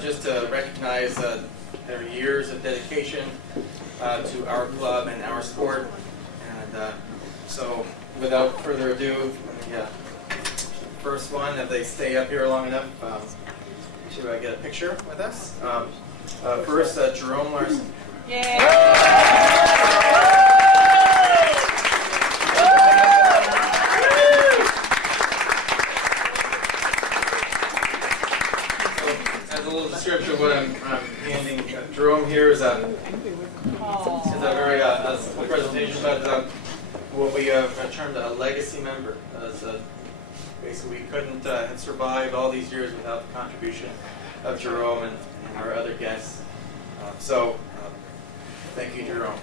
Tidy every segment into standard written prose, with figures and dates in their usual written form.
just to recognize their years of dedication to our club and our sport. And so, without further ado, first one, if they stay up here long enough to get a picture with us. First, Jerome Larson. Yay! As a little description of what I'm handing Jerome here is a very quick presentation, but what we have termed a legacy member. Basically, we couldn't have survived all these years without the contribution of Jerome and our other guests. Thank you, Jerome.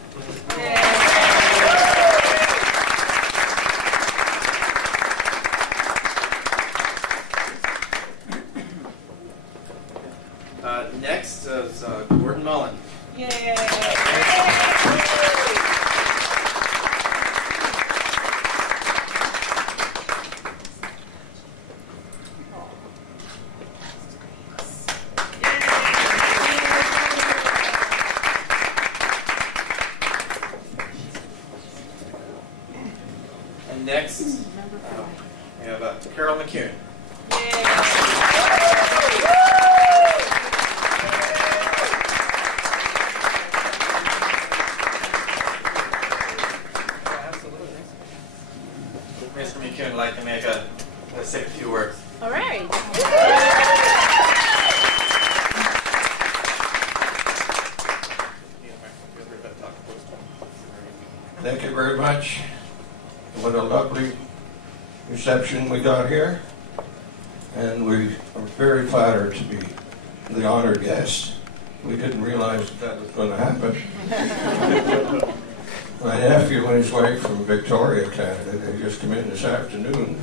Next is Gordon Mullen. Yay! And next, we have Carroll McCune. Mr. McCune would like to make say a few words. All right. Thank you very much. What a lovely reception we got here. And we are very flattered to be the honored guest. We didn't realize that was going to happen. My nephew and his wife from Victoria, Canada, they just come in this afternoon.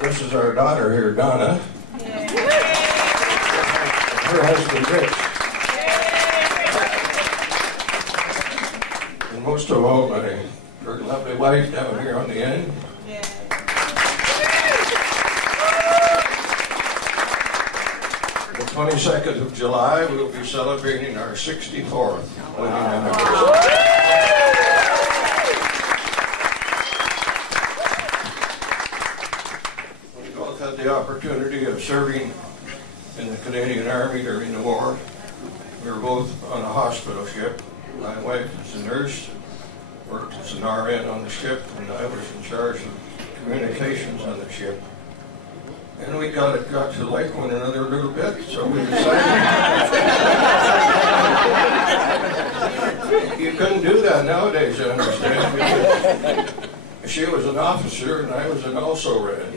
This is our daughter here, Donna. And her husband, Rich. And most of all, my very lovely wife down here on the end. The 22nd of July, we'll be celebrating our 64th wedding anniversary. We both had the opportunity of serving in the Canadian Army during the war. We were both on a hospital ship. My wife was a nurse, worked as an RN on the ship, and I was in charge of communications on the ship. And we got to like one another a little bit, so we decided. You couldn't do that nowadays, I understand. She was an officer and I was an also-ran.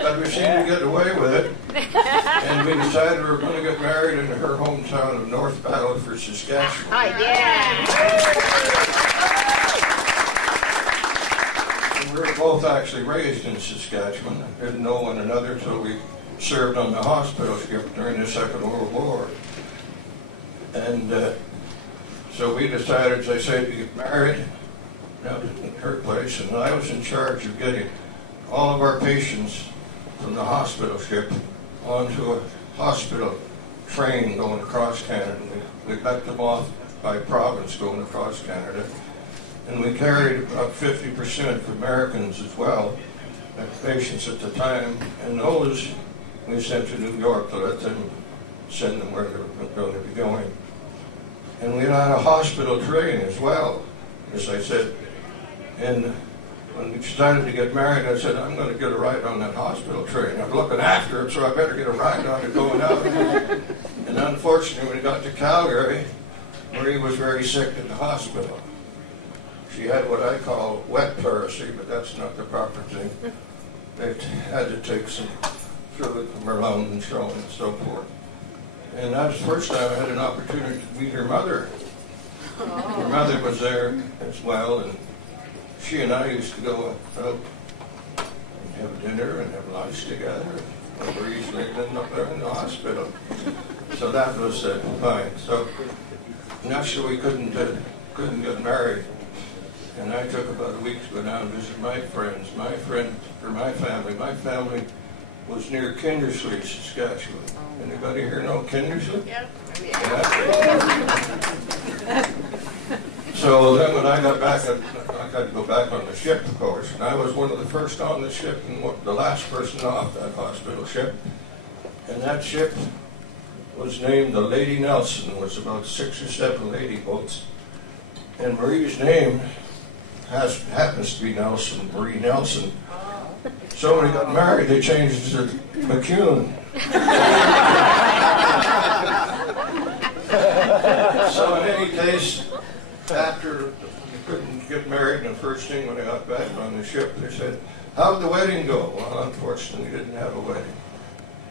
But we seemed to get away with it. And we decided we were going to get married in her hometown of North Battleford, Saskatchewan. Oh, yeah! We were both actually raised in Saskatchewan. Didn't know one another until we served on the hospital ship during the Second World War. And so we decided, as I said, to get married out at her place, and I was in charge of getting all of our patients from the hospital ship onto a hospital train going across Canada. We got them off by province going across Canada. And we carried about 50% of Americans as well, patients at the time, and those we sent to New York to let them send them where they were going to be going. And we had a hospital train as well, as I said. And when we started to get married, I said, I'm going to get a ride on that hospital train. I'm looking after it, so I better get a ride on it going out. And unfortunately, when we got to Calgary, Marie was very sick in the hospital. She had what I call wet pleurisy, but that's not the proper thing. They had to take some fluid from her lungs and so on and so forth. And that was the first time I had an opportunity to meet her mother. Her mother was there as well, and she and I used to go out and have dinner and have lunch together. We were usually up there in the hospital. So that was fine. So naturally we couldn't get married. And I took about a week to go down and visit my friends. My family. My family was near Kindersley, Saskatchewan. Anybody here know Kindersley? Yep. Yeah. So then when I got back, I had to go back on the ship, of course. And I was one of the first on the ship and the last person off that hospital ship. And that ship was named the Lady Nelson. It was about 6 or 7 lady boats. And Marie's name happens to be Nelson, Marie Nelson. So when he got married, they changed it to McCune. So in any case, after we couldn't get married, and the first thing when I got back on the ship, they said, "How'd the wedding go?" Well, unfortunately, we didn't have a wedding.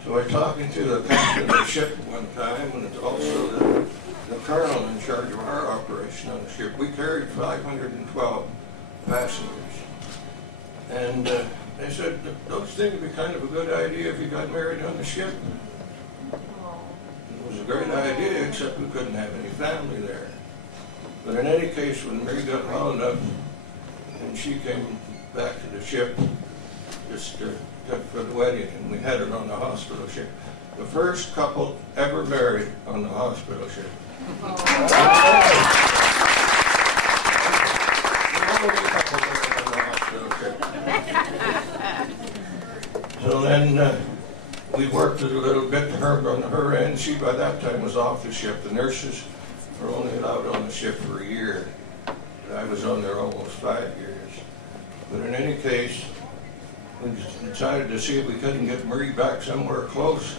So I was talking to the captain of the ship one time, and it's also the colonel in charge of our operation on the ship. We carried 512 passengers. And they said, "Don't you think it'd be kind of a good idea if you got married on the ship?" It was a great idea, except we couldn't have any family there. But in any case, when Mary got well enough, and she came back to the ship, just for the wedding, and we had it on the hospital ship. The first couple ever married on the hospital ship. The only couple married on the hospital ship. So then we worked it a little bit on her end. She, by that time, was off the ship. The nurses were only allowed on the ship for a year. I was on there almost 5 years. But in any case, we decided to see if we couldn't get Marie back somewhere close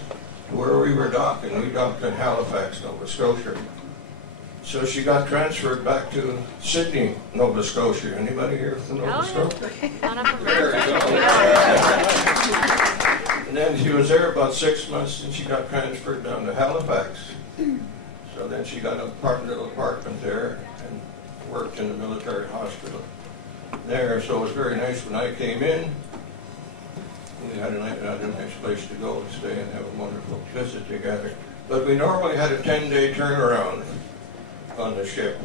to where we were docking. We docked in Halifax, Nova Scotia. So she got transferred back to Sydney, Nova Scotia. Anybody here from Nova Scotia? There you go. And then she was there about 6 months, and she got transferred down to Halifax. So then she got a little apartment there and worked in the military hospital there. So it was very nice when I came in. We had a nice place to go and stay and have a wonderful visit together. But we normally had a 10-day turnaround on the ship.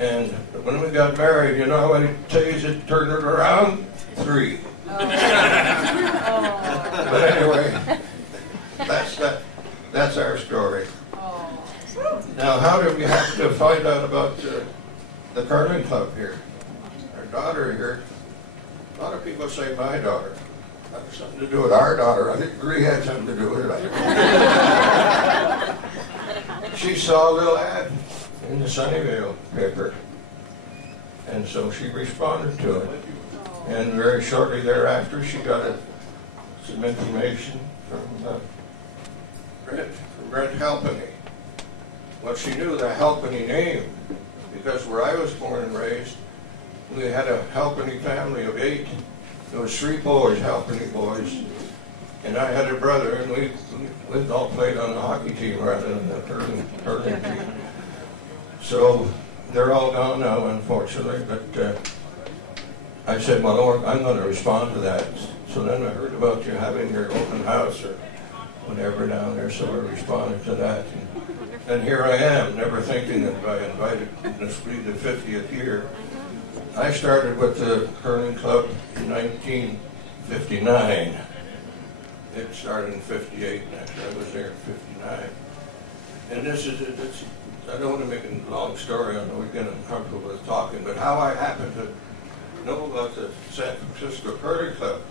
And when we got married, you know how many days it turned it around? 3. But anyway, that's our story. Now, how did we have to find out about the curling club here? Our daughter here, a lot of people say my daughter. That has something to do with our daughter. I think Marie had something to do with it. She saw a little ad in the Sunnyvale paper, and so she responded to it. And very shortly thereafter, she got some information from Brent Halpenny. Well, she knew the Halpenny name, because where I was born and raised, we had a Halpenny family of 8. There was 3 boys, Halpenny boys, and I had a brother, and we all played on the hockey team rather than the hurling team. So they're all gone now, unfortunately, but I said, well, I'm going to respond to that. So then I heard about you having your open house or whatever down there, so I responded to that. And here I am, never thinking that I invited, this will be the 50th year. I started with the curling club in 1959. It started in 58, and I was there in 59. And this is, I don't want to make a long story, I know we're getting uncomfortable with talking, but how I happened to know about the San Francisco Curling Club.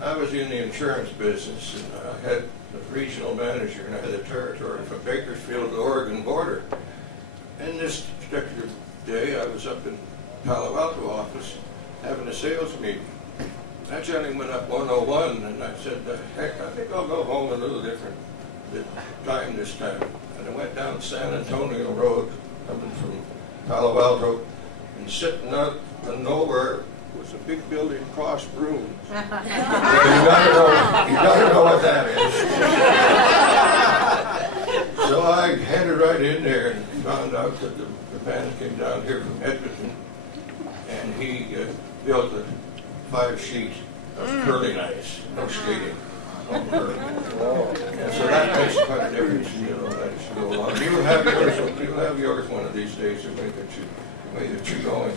I was in the insurance business, and I had the regional manager, and I had the territory from Bakersfield to the Oregon border. And this particular day, I was up in Palo Alto office having a sales meeting. That gentleman went up 101, and I said, heck, I think I'll go home a little different time this time. And I went down San Antonio Road, coming from Palo Alto, and sitting out of nowhere was a big building across rooms. You gotta know what that is. So I headed right in there and found out that the man came down here from Edmonton, and he built a 5-sheet of curling ice, no skating, no curling. And so that makes quite a difference, you know, that should go along. You'll have yours one of these days, to make it you going.